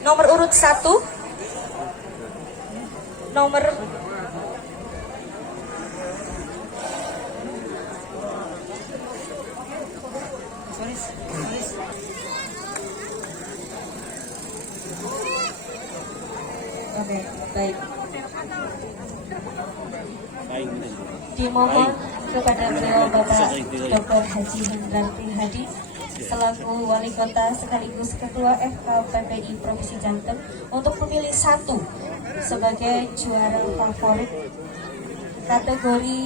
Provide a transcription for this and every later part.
Nomor urut 1. Nomor Oke, baik. Dimohon kepada beliau Bapak Dr. Haji Hendrar Prihadi selaku Wali Kota sekaligus Ketua FKPPI Provinsi Banten untuk memilih satu sebagai juara favorit kategori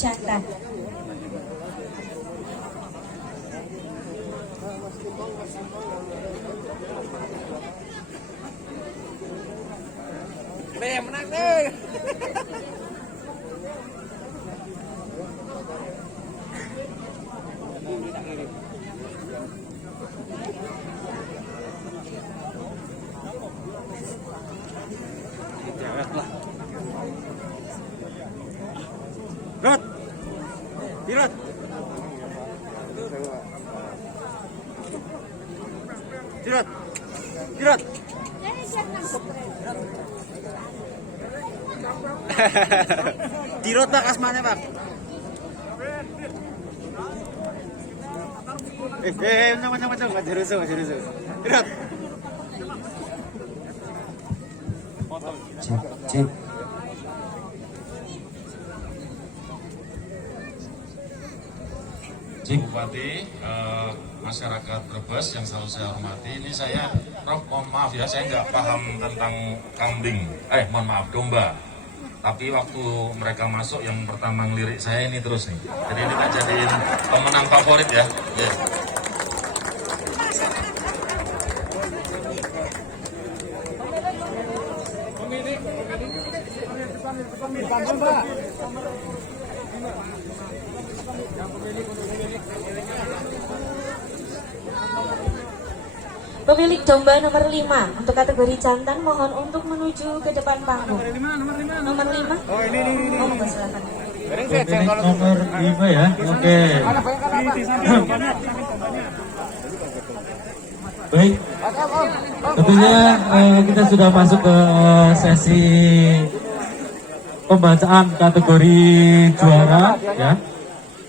jantan. Menang deh. Rot, Dirot. Dirot, Dirot. Dirot pak asmanya pak. Macam nggak jerusu. Dirot. Cek. Bupati, masyarakat Brebes yang selalu saya hormati, ini saya, Prof, mohon maaf ya, saya nggak paham tentang kambing, mohon maaf, domba. Tapi waktu mereka masuk, yang pertama ngelirik saya ini terus nih. Jadi ini tak jadiin pemenang favorit ya. Yeah. Pemilik domba nomor 5 untuk kategori jantan mohon untuk menuju ke depan panggung. Nomor 5. Oh ini. Oh, silakan. Nomor 5 ya. Oke. Baik. Tentunya kita sudah masuk ke sesi pembacaan kategori juara ya.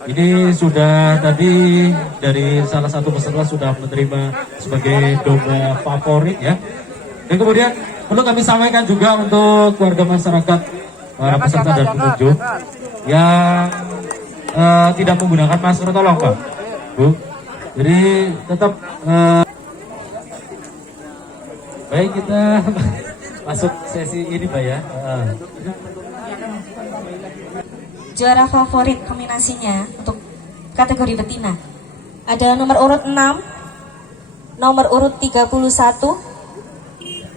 Ini sudah tadi dari salah satu peserta sudah menerima sebagai domba favorit ya. Dan kemudian perlu kami sampaikan juga untuk keluarga masyarakat, para peserta dan pengunjung yang tidak menggunakan masker, tolong Pak, Bu. Jadi tetap baik, kita masuk sesi ini Pak ya. Juara favorit nominasinya untuk kategori betina ada nomor urut 6, nomor urut 31,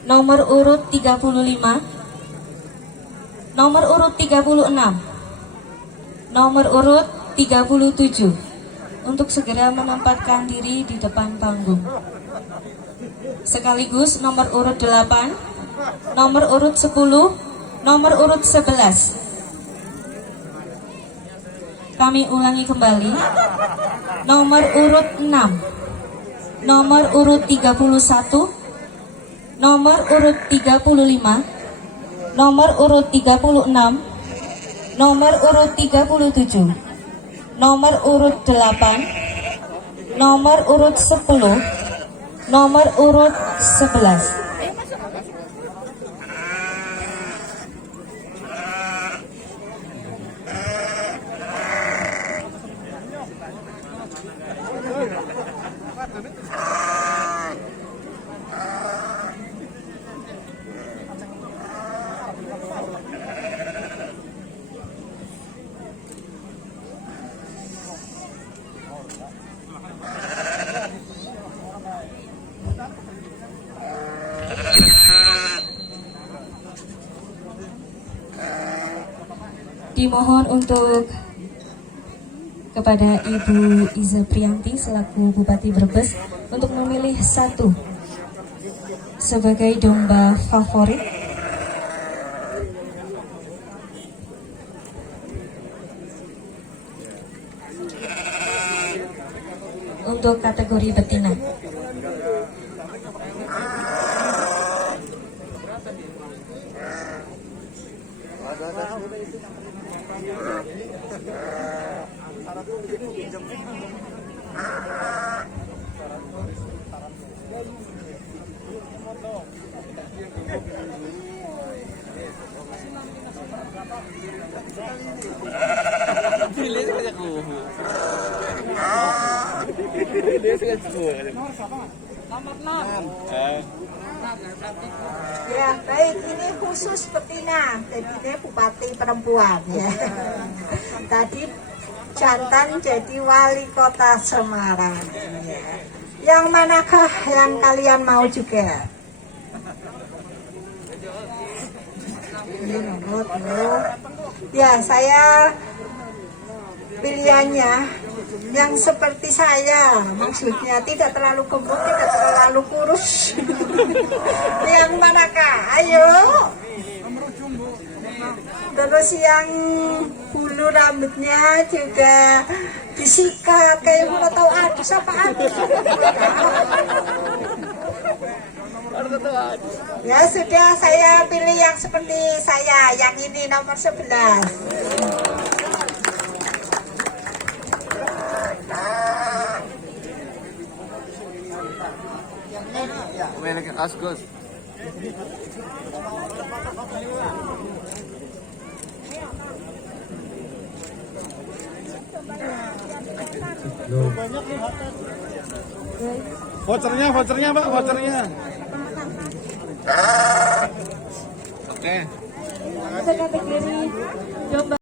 nomor urut 35, nomor urut 36, nomor urut 37 untuk segera menempatkan diri di depan panggung. Sekaligus nomor urut 8, nomor urut 10, nomor urut 11. Kami ulangi kembali. Nomor urut 6, nomor urut 31, nomor urut 35, nomor urut 36, nomor urut 37, nomor urut 8, nomor urut 10, nomor urut 11. Dimohon untuk kepada Ibu Iza Priyanti selaku Bupati Brebes untuk memilih satu sebagai domba favorit untuk kategori betina. Ya, baik, ini khusus betina, jadi dia bupati perempuan ya. Tadi jantan jadi wali kota Semarang. Ya. Yang manakah yang kalian mau juga? Ini nomor 2. Ya, saya pilihannya yang seperti saya, maksudnya tidak terlalu gemuk, tidak terlalu kurus. Yang manakah? Ayo. Terus yang bulu rambutnya juga disikat kayak mau tahu adus apa adus. Ya sudah, saya pilih yang seperti saya, yang ini nomor 11. Asgus. Vouchernya Pak, vouchernya. Oke. Kategori domba